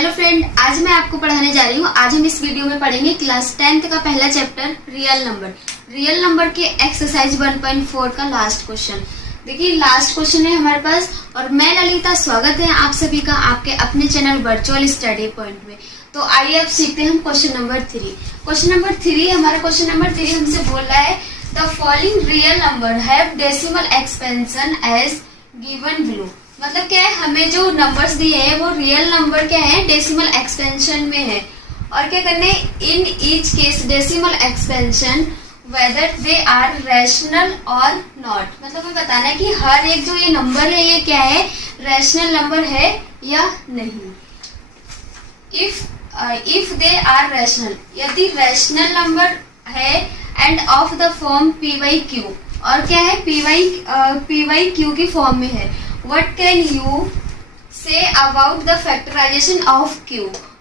Hello friend, आज मैं आपको पढ़ाने जा रही हूँ। आज हम इस वीडियो में पढ़ेंगे क्लास 10th का पहला चैप्टर रियल नंबर के एक्सरसाइज 1.4 का लास्ट क्वेश्चन। देखिए लास्ट क्वेश्चन है हमारे पास और मैं ललिता स्वागत है आप सभी का आपके अपने चैनल वर्चुअल स्टडी पॉइंट में। तो आइए अब सीखते हैं हम क्वेश्चन नंबर 3। क्वेश्चन नंबर 3 हमारा क्वेश्चन नंबर 3 हमसे बोल रहा है the following real number have decimal expansion as given below. मतलब क्या है, हमें जो नंबर्स दिए हैं वो रियल नंबर क्या है, डेसिमल एक्सपेंशन में है। और क्या करने, in each case decimal expansion whether they are rational और नॉट। मतलब हमें बताना है कि हर एक जो ये नंबर है ये क्या है, रैशनल नंबर है या नहीं। इफ दे आर रैशनल, यदि रैशनल नंबर है and of the form P by Q, और क्या है पी वाई क्यू की फॉर्म में है। What can you say about the factorization of Q?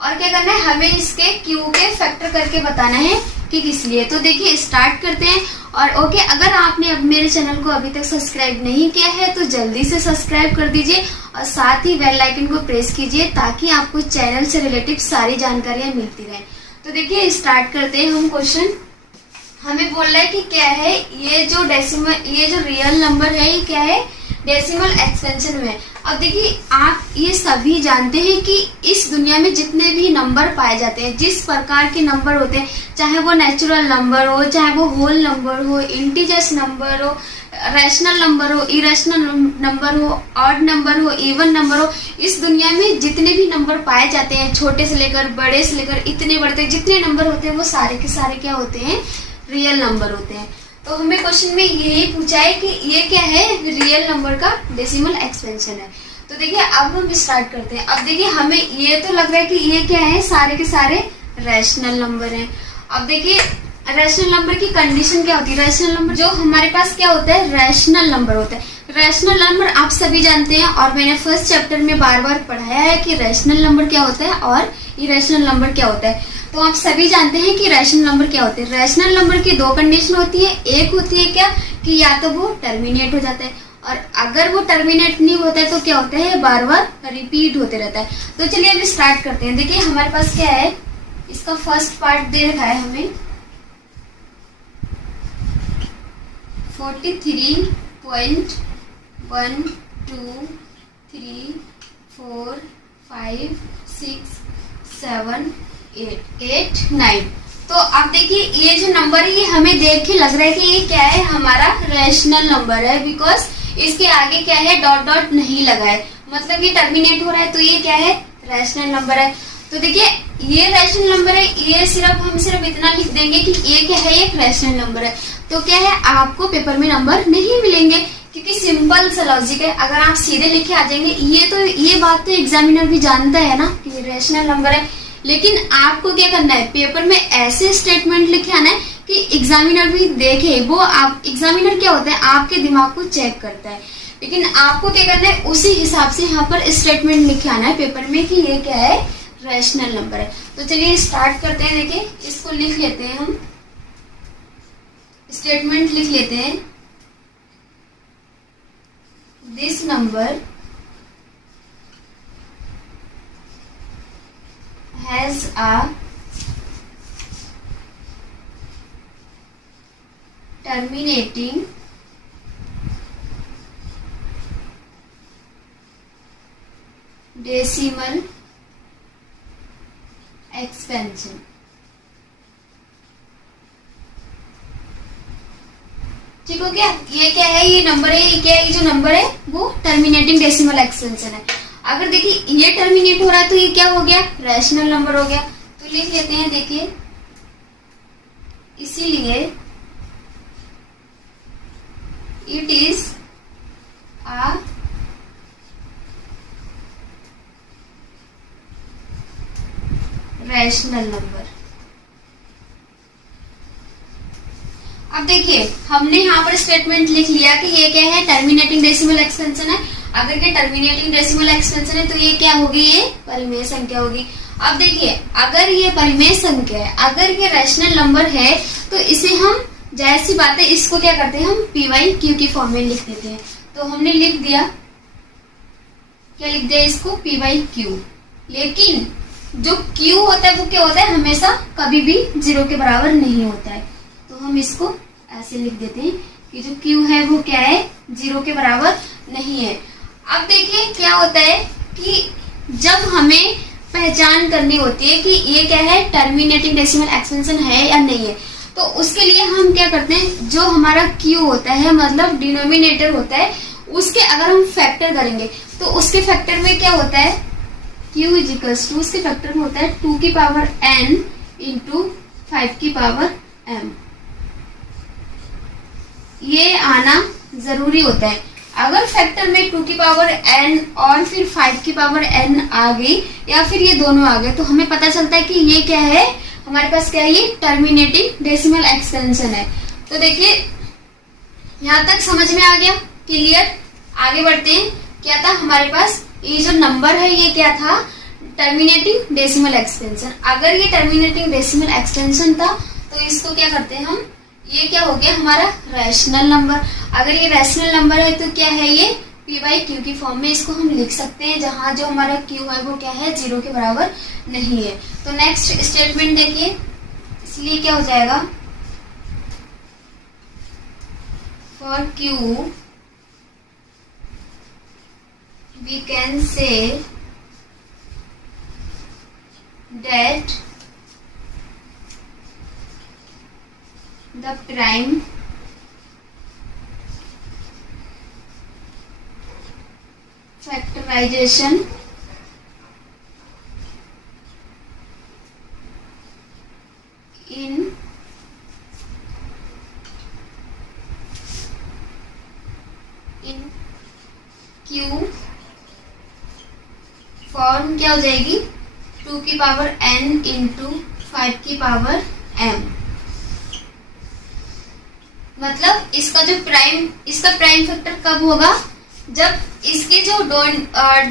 और क्या करना है, हमें इसके Q के फैक्टर करके बताना है कि किस लिए। तो देखिए स्टार्ट करते हैं। और ओके, अगर आपने अब मेरे चैनल को अभी तक सब्सक्राइब नहीं किया है तो जल्दी से सब्सक्राइब कर दीजिए और साथ ही बेल आइकन को प्रेस कीजिए ताकि आपको चैनल से रिलेटेड सारी जानकारियां मिलती रहे। तो देखिए स्टार्ट करते हैं हम क्वेश्चन। हमें बोल रहा है कि क्या है, ये जो रियल नंबर है ये क्या है, डेसिमल एक्सपेंशन में। अब देखिए आप ये सभी जानते हैं कि इस दुनिया में जितने भी नंबर पाए जाते हैं, जिस प्रकार के नंबर होते हैं, चाहे वो नेचुरल नंबर हो, चाहे वो होल नंबर हो, इंटीजर्स नंबर हो, रैशनल नंबर हो, इरेशनल नंबर हो, ऑड नंबर हो, इवन नंबर हो, इस दुनिया में जितने भी नंबर पाए जाते हैं, छोटे से लेकर बड़े से लेकर इतने बड़े जितने नंबर होते हैं वो सारे के सारे क्या होते हैं, रियल नंबर होते हैं। तो हमें क्वेश्चन में यही पूछा है कि ये क्या है, रियल नंबर का डेसिमल एक्सपेंशन है। तो देखिए अब हम स्टार्ट करते हैं। अब देखिए हमें ये तो लग रहा है कि ये क्या है, सारे के सारे रैशनल नंबर हैं। अब देखिए रैशनल नंबर की कंडीशन क्या होती है, रैशनल नंबर जो हमारे पास क्या होता है, रैशनल नंबर होता है। रैशनल नंबर आप सभी जानते हैं और मैंने फर्स्ट चैप्टर में बार बार पढ़ाया है कि रैशनल नंबर क्या होता है और इरेशनल नंबर क्या होता है। तो आप सभी जानते हैं कि रैशनल नंबर क्या होते हैं। रैशनल नंबर की दो कंडीशन होती है, एक होती है क्या कि या तो वो टर्मिनेट हो जाता है और अगर वो टर्मिनेट नहीं होता है तो क्या होता है, बार बार रिपीट होते रहता है। तो चलिए अब स्टार्ट करते हैं। देखिए हमारे पास क्या है, इसका फर्स्ट पार्ट दे रखा है हमें 43.1234567 तो अब देखिए ये जो नंबर है ये हमें देख के लग रहा है कि ये क्या है, हमारा रैशनल नंबर है। बिकॉज इसके आगे क्या है, डॉट डॉट नहीं लगा है, मतलब ये टर्मिनेट हो रहा है, तो ये क्या है, रैशनल नंबर है। तो देखिए ये रैशनल नंबर है, ये हम सिर्फ इतना लिख देंगे कि ये क्या है, एक रैशनल नंबर है। तो क्या है, आपको पेपर में नंबर नहीं मिलेंगे क्योंकि सिंपल सा लॉजिक है। अगर आप सीधे लिखे आ जाएंगे, ये बात तो एग्जामिनर भी जानता है ना कि रैशनल नंबर है, लेकिन आपको क्या करना है, पेपर में ऐसे स्टेटमेंट लिखे आना है कि एग्जामिनर भी देखे। वो आप एग्जामिनर क्या होता है, आपके दिमाग को चेक करता है, लेकिन आपको क्या करना है, उसी हिसाब से यहाँ पर स्टेटमेंट लिखे आना है पेपर में कि ये क्या है, रैशनल नंबर है। तो चलिए स्टार्ट करते हैं। देखिए इसको लिख लेते हैं, हम स्टेटमेंट लिख लेते हैं। This number has a terminating decimal expansion। ठीक हो गया, ये क्या है, ये नंबर है, ये क्या है, ये जो नंबर है वो टर्मिनेटिंग डेसिमल एक्सपेंशन है। अगर देखिए ये टर्मिनेट हो रहा है तो ये क्या हो गया, रैशनल नंबर हो गया। तो लिख लेते हैं, देखिए इसीलिए it is a rational number. अब देखिए हमने यहाँ पर स्टेटमेंट लिख लिया कि ये क्या है, टर्मिनेटिंग डेसिमल एक्सपेंशन है। अगर ये टर्मिनेटिंग डेसिमल एक्सपेंशन है तो ये क्या होगी, ये परिमेय संख्या होगी। अब देखिए अगर ये परिमेय संख्या है, अगर ये रैशनल नंबर है तो इसे हम जाहिर सी बात है इसको क्या करते हैं, हम पी वाई क्यू की फॉर्म में लिख देते हैं। तो हमने लिख दिया, क्या लिख दिया इसको, पी वाई क्यू। लेकिन जो Q होता है वो क्या होता है, हमेशा कभी भी 0 के बराबर नहीं होता है। तो हम इसको ऐसे लिख देते हैं कि जो Q है वो क्या है, 0 के बराबर नहीं है। अब देखिए क्या होता है कि जब हमें पहचान करनी होती है कि ये क्या है, टर्मिनेटिंग डेसिमल एक्सपेंशन है या नहीं है, तो उसके लिए हम क्या करते हैं, जो हमारा Q होता है मतलब डिनोमिनेटर होता है, उसके अगर हम फैक्टर करेंगे तो उसके फैक्टर में क्या होता है, Q इजिकल्स टू, उसके फैक्टर में होता है 2 की पावर n इंटू 5 की पावर m। ये आना जरूरी होता है। अगर फैक्टर में 2 की पावर n और फिर 5 की पावर n आ गई या फिर ये दोनों आ गए, तो हमें पता चलता है कि ये क्या है, हमारे पास क्या है, ये टर्मिनेटिंग डेसिमल एक्सपेंशन है। तो देखिए यहाँ तक समझ में आ गया, क्लियर। आगे बढ़ते हैं। क्या था हमारे पास, ये जो नंबर है ये क्या था, टर्मिनेटिंग डेसिमल एक्सपेंशन। अगर ये टर्मिनेटिंग डेसिमल एक्सपेंशन था तो इसको क्या करते हैं हम, ये क्या हो गया हमारा रैशनल नंबर। अगर ये रैशनल नंबर है तो क्या है, ये p/q की फॉर्म में इसको हम लिख सकते हैं, जहां जो हमारा q है वो क्या है, 0 के बराबर नहीं है। तो नेक्स्ट स्टेटमेंट देखिए, इसलिए क्या हो जाएगा, for q we can say that the prime factorization in Q form क्या हो जाएगी, 2 की पावर n इंटू 5 की पावर m। मतलब इसका प्राइम फैक्टर कब होगा, जब इसके जो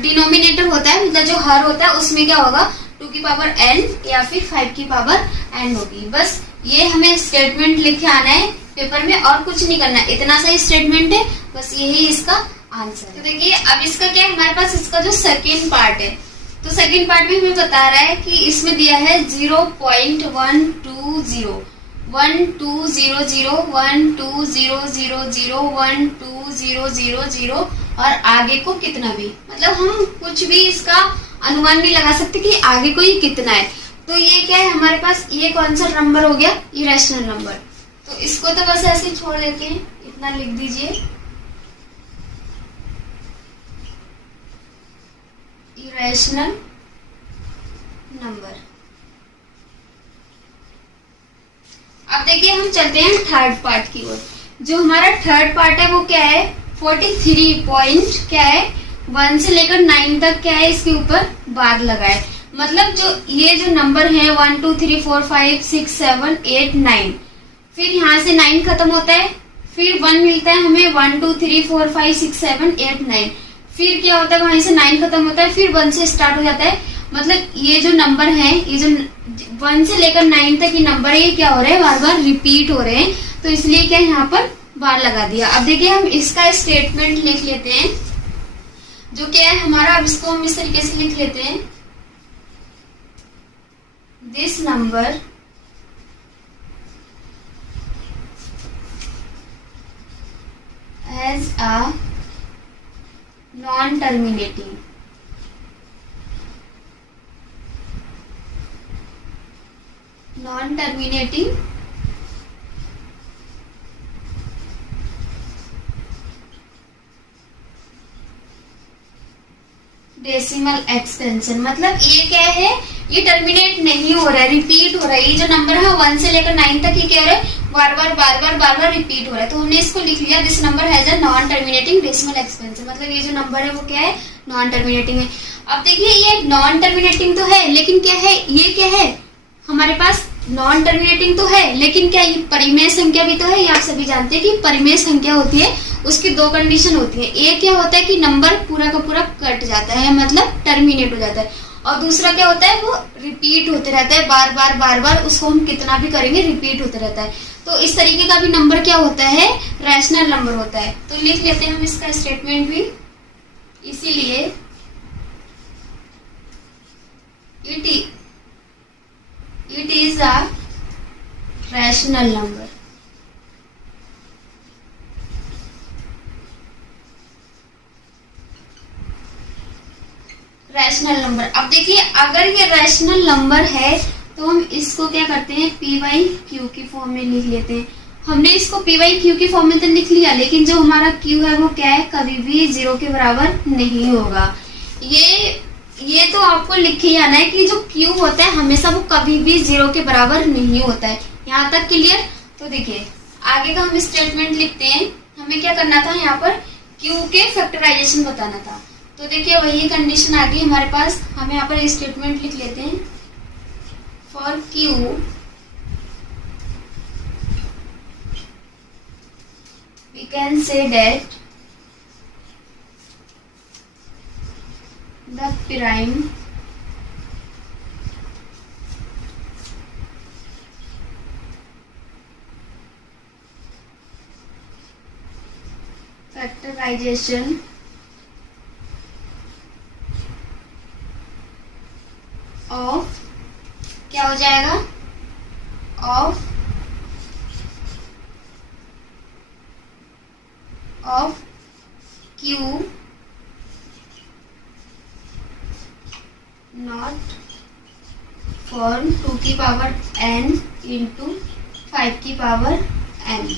डिनोमिनेटर होता है, मतलब जो हर होता है, उसमें क्या होगा, 2 की पावर n या फिर 5 की पावर n होगी। बस ये हमें स्टेटमेंट लिख के आना है पेपर में, और कुछ नहीं करना, इतना सा स्टेटमेंट है, बस यही इसका आंसर। तो देखिए अब इसका क्या है, हमारे पास इसका जो सेकेंड पार्ट है, तो सेकेंड पार्ट में हमें बता रहा है कि इसमें दिया है 0.120 1200 1200 1200 और आगे को कितना भी, मतलब हम कुछ भी इसका अनुमान नहीं लगा सकते कि आगे को ये कितना है। तो ये क्या है हमारे पास, ये कौन सा नंबर हो गया, ये रैशनल नंबर। तो इसको तो बस ऐसे छोड़ देते हैं, इतना लिख दीजिए, इरेशनल नंबर। अब देखिए हम चलते हैं थर्ड पार्ट की ओर। जो हमारा थर्ड पार्ट है वो क्या है, 43 पॉइंट क्या है, 1 से लेकर 9 तक क्या है, इसके ऊपर बार लगा है। मतलब जो ये जो नंबर है 1 2 3 4 5 6 7 8 9, फिर यहाँ से 9 खत्म होता है, फिर 1 मिलता है हमें, 1 2 3 4 5 6 7 8 9, फिर क्या होता है वहीं से 9 खत्म होता है, फिर 1 से स्टार्ट हो जाता है। मतलब ये जो नंबर है, ये जो 1 से लेकर 9 तक ये नंबर है, ये क्या हो रहा है, बार बार रिपीट हो रहे हैं, तो इसलिए क्या यहाँ पर बार लगा दिया। अब देखिए हम इसका स्टेटमेंट लिख लेते हैं, जो क्या है हमारा, अब इसको हम इस तरीके से लिख लेते हैं, this number has a non-terminating decimal expansion. मतलब ये क्या है, ये टर्मिनेट नहीं हो रहा है, रिपीट हो रहा है। ये जो नंबर है 1 से लेकर 9 तक ये क्या हो रहा है, बार बार रिपीट हो रहा है। तो हमने इसको लिख लिया, this number has a non terminating decimal expansion. मतलब ये जो नंबर है वो क्या है, नॉन टर्मिनेटिंग है। अब देखिए ये नॉन टर्मिनेटिंग तो है, लेकिन क्या है, ये क्या है हमारे पास, नॉन टर्मिनेटिंग तो है, लेकिन क्या ये परिमेय संख्या भी तो है। ये आप सभी जानते हैं कि परिमेय संख्या होती है, उसकी 2 कंडीशन होती है। एक क्या होता है कि नंबर पूरा का पूरा कट जाता है, मतलब टर्मिनेट हो जाता है, और दूसरा क्या होता है, वो रिपीट होते रहता है, बार बार उसको हम कितना भी करेंगे रिपीट होते रहता है। तो इस तरीके का भी नंबर क्या होता है, रैशनल नंबर होता है। तो लिख लेते हैं हम इसका स्टेटमेंट भी, इसीलिए it is a rational number. Rational number. अब देखिए अगर ये रैशनल नंबर है तो हम इसको क्या करते हैं, पी वाई क्यू की फॉर्म में लिख लेते हैं। हमने इसको पी वाई क्यू की फॉर्म में तो लिख लिया, लेकिन जो हमारा क्यू है वो क्या है, कभी भी 0 के बराबर नहीं होगा। ये तो आपको लिख के आना है कि जो क्यू होता है हमेशा वो कभी भी 0 के बराबर नहीं होता है। यहाँ तक क्लियर। तो देखिए आगे का हम स्टेटमेंट लिखते हैं। हमें क्या करना था, यहाँ पर क्यू के फैक्टराइजेशन बताना था। तो देखिए वही कंडीशन आ गई हमारे पास। हम यहाँ पर स्टेटमेंट लिख लेते हैं, for Q we can say that the prime factorisation of क्या हो जाएगा, ऑफ क्यू नॉट फॉर 2 की पावर n इंटू 5 की पावर n।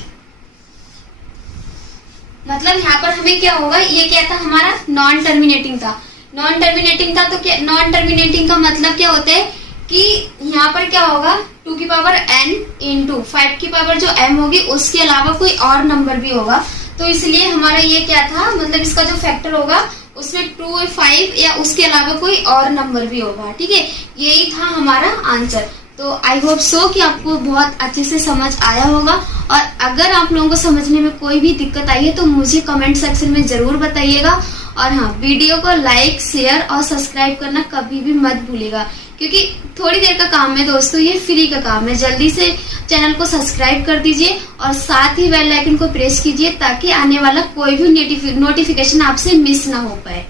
मतलब यहाँ पर हमें क्या होगा, ये क्या था हमारा नॉन टर्मिनेटिंग था। नॉन टर्मिनेटिंग था तो क्या, नॉन टर्मिनेटिंग का मतलब क्या होता है कि यहाँ पर क्या होगा, 2 की पावर n इंटू 5 की पावर जो m होगी उसके अलावा कोई और नंबर भी होगा। तो इसलिए हमारा ये क्या था, मतलब इसका जो फैक्टर होगा उसमें 2, 5 या उसके अलावा कोई और नंबर भी होगा। ठीक है, यही था हमारा आंसर। तो आई होप सो कि आपको बहुत अच्छे से समझ आया होगा। और अगर आप लोगों को समझने में कोई भी दिक्कत आई है तो मुझे कमेंट सेक्शन में जरूर बताइएगा। और हाँ, वीडियो को लाइक, शेयर और सब्सक्राइब करना कभी भी मत भूलिएगा, क्योंकि थोड़ी देर का काम है दोस्तों, ये फ्री का काम है। जल्दी से चैनल को सब्सक्राइब कर दीजिए और साथ ही बेल आइकन को प्रेस कीजिए ताकि आने वाला कोई भी नोटिफिकेशन आपसे मिस ना हो पाए।